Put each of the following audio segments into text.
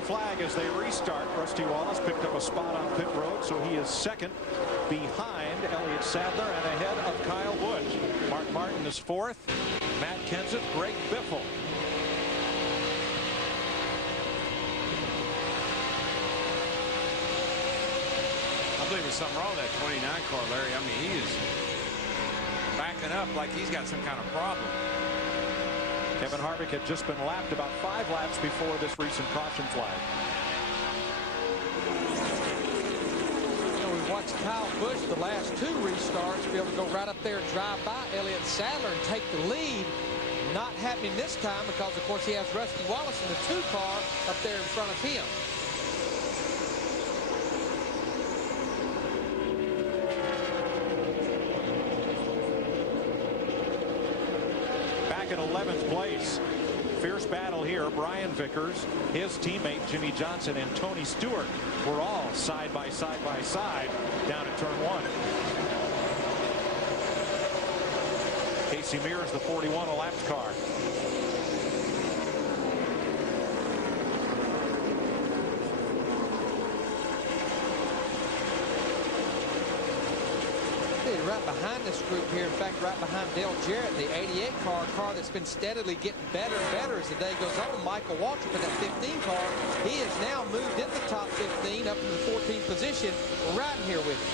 flag as they restart. Rusty Wallace picked up a spot on pit road, so he is second behind Elliott Sadler and ahead of Kyle Busch. Mark Martin is fourth. Matt Kenseth, Greg Biffle. I believe there's something wrong with that 29 car, Larry. I mean, he is backing up like he's got some kind of problem. Kevin Harvick had just been lapped about 5 laps before this recent caution flag. You know, we've watched Kyle Busch the last 2 restarts be able to go right up there and drive by Elliott Sadler and take the lead. Not happening this time because, of course, he has Rusty Wallace in the 2 car up there in front of him. In 11th place. Fierce battle here. Brian Vickers, his teammate Jimmy Johnson, and Tony Stewart were all side by side down at turn 1. Casey Mears, the 41, a lapped car. Right behind this group here, in fact, right behind Dale Jarrett, the 88 car that's been steadily getting better and better as the day goes on. Michael Waltrip in that 15 car, he has now moved into the top 15 up in the 14th position, riding here with him.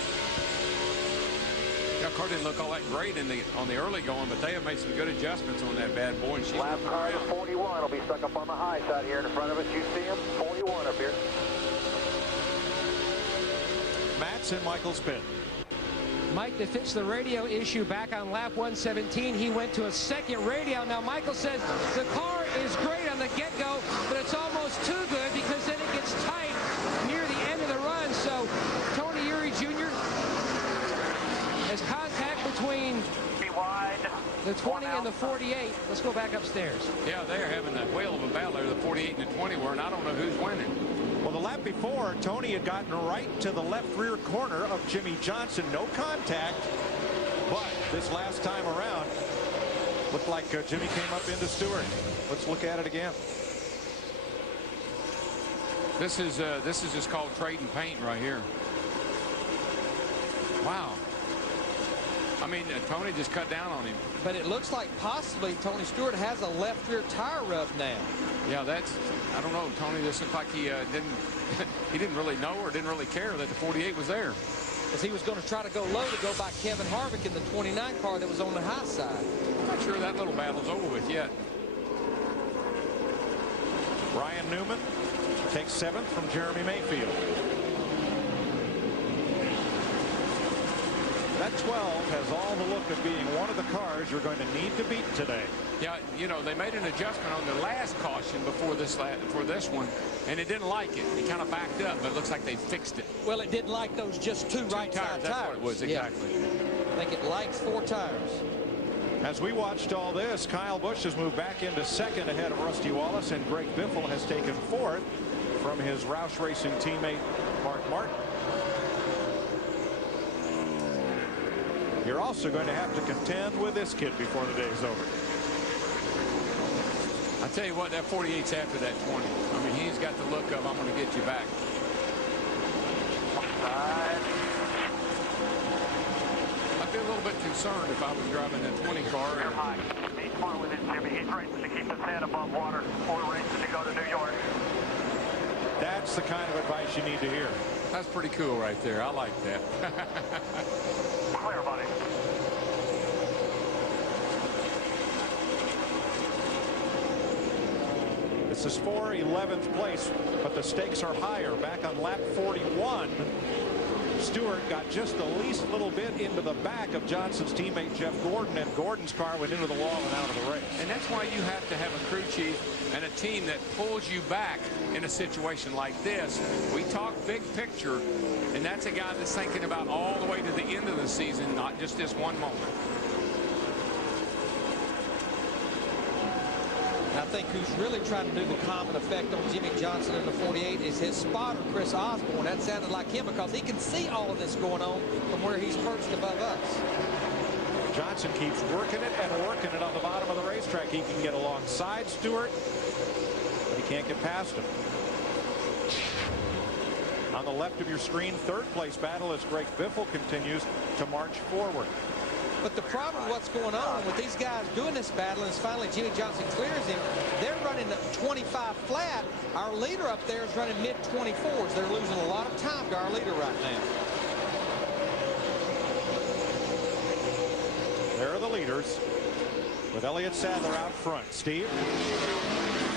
That car didn't look all that great on the early going, but they have made some good adjustments on that bad boy. And she's lap car 41 will be stuck up on the high side here in front of us. You see him, 41 up here. Matt's in Michael's pit. Mike, to fix the radio issue back on lap 117, he went to a second radio. Now, Michael says the car is great on the get-go, but it's almost too good because then it gets tight near the end of the run. So, Tony Eury Jr. has contact between the 20 and the 48. Let's go back upstairs. Yeah, they're having a whale of a battle there. The 48 and the 20 were, and I don't know who's winning. Well, the lap before, Tony had gotten right to the left rear corner of Jimmy Johnson. No contact. But this last time around, looked like Jimmy came up into Stewart. Let's look at it again. This is just called trading paint right here. Wow. I mean, Tony just cut down on him. But it looks like possibly Tony Stewart has a left rear tire rub now. Yeah, I don't know, Tony. This looked like he didn't really know or didn't really care that the 48 was there. Because he was going to try to go low to go by Kevin Harvick in the 29 car that was on the high side. I'm not sure that little battle's over with yet. Ryan Newman takes 7th from Jeremy Mayfield. That 12 has all the look of being one of the cars you're going to need to beat today. Yeah, you know, they made an adjustment on the last caution before this one, and it didn't like it. It kind of backed up, but it looks like they fixed it. Well, it didn't like those just two right side tires. That's what it was, exactly. Yeah. I think it likes 4 tires. As we watched all this, Kyle Busch has moved back into second ahead of Rusty Wallace, and Greg Biffle has taken 4th from his Roush Racing teammate Mark Martin. You're also going to have to contend with this kid before the day is over. I tell you what, that 48's after that 20. I mean, he's got the look of, I'm going to get you back. I'd be a little bit concerned if I was driving that 20 car. Be smart with it, Jimmy. He's racing to keep his head above water or racing to go to New York. That's the kind of advice you need to hear. That's pretty cool right there. I like that. Clear, buddy. This is for 11th place, but the stakes are higher. Back on lap 41, Stewart got just the least little bit into the back of Johnson's teammate Jeff Gordon, and Gordon's car went into the wall and out of the race. And that's why you have to have a crew chief and a team that pulls you back in a situation like this. We talk big picture, and that's a guy that's thinking about all the way to the end of the season, not just this one moment. I think who's really trying to do the common effect on Jimmy Johnson in the 48 is his spotter, Chris Osborne. That sounded like him because he can see all of this going on from where he's perched above us. Johnson keeps working it and working it on the bottom of the racetrack. He can get alongside Stewart, but he can't get past him. On the left of your screen, third place battle as Greg Biffle continues to march forward. But the problem with what's going on with these guys doing this battle is finally Jimmy Johnson clears him. They're running 25 flat. Our leader up there is running mid-24s. They're losing a lot of time to our leader right now. There are the leaders with Elliott Sadler out front. Steve?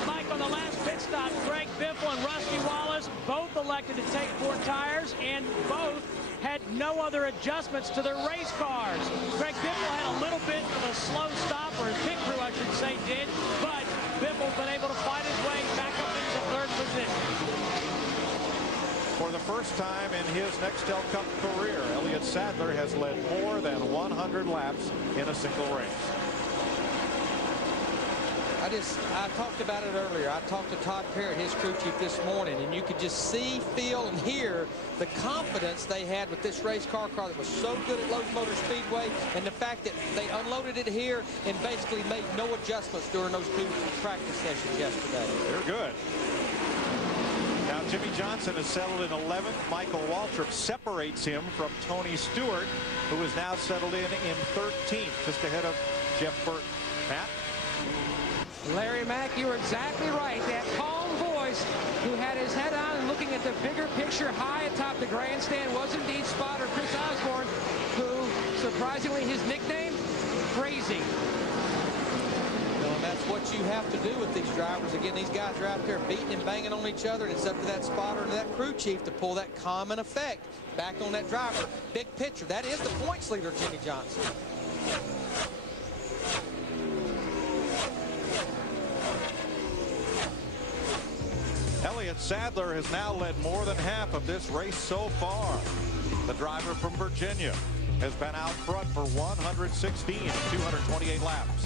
Mike, on the last pit stop, Greg Biffle and Rusty Wallace both elected to take 4 tires, and both had no other adjustments to their race cars. Greg Biffle had a little bit of a slow stop, or his pit crew, I should say, did, but Biffle's been able to fight his way back up into 3rd position. For the first time in his Nextel Cup career, Elliott Sadler has led more than 100 laps in a single race. I talked about it earlier. I talked to Todd Parrott, his crew chief, this morning, and you could just see, feel, and hear the confidence they had with this race car that was so good at Lowe's Motor Speedway, and the fact that they unloaded it here and basically made no adjustments during those 2 practice sessions yesterday. They're good. Now Jimmy Johnson is settled in 11th. Michael Waltrip separates him from Tony Stewart, who is now settled in 13th, just ahead of Jeff Burton. Matt? Larry Mack, you were exactly right. That calm voice who had his head on and looking at the bigger picture high atop the grandstand was indeed spotter Chris Osborne, who, surprisingly, his nickname, Crazy. And that's what you have to do with these drivers. Again, these guys are out there beating and banging on each other, and it's up to that spotter and that crew chief to pull that common effect back on that driver. Big picture. That is the points leader, Jimmy Johnson. Elliott Sadler has now led more than half of this race so far. The driver from Virginia has been out front for 116 and 228 laps.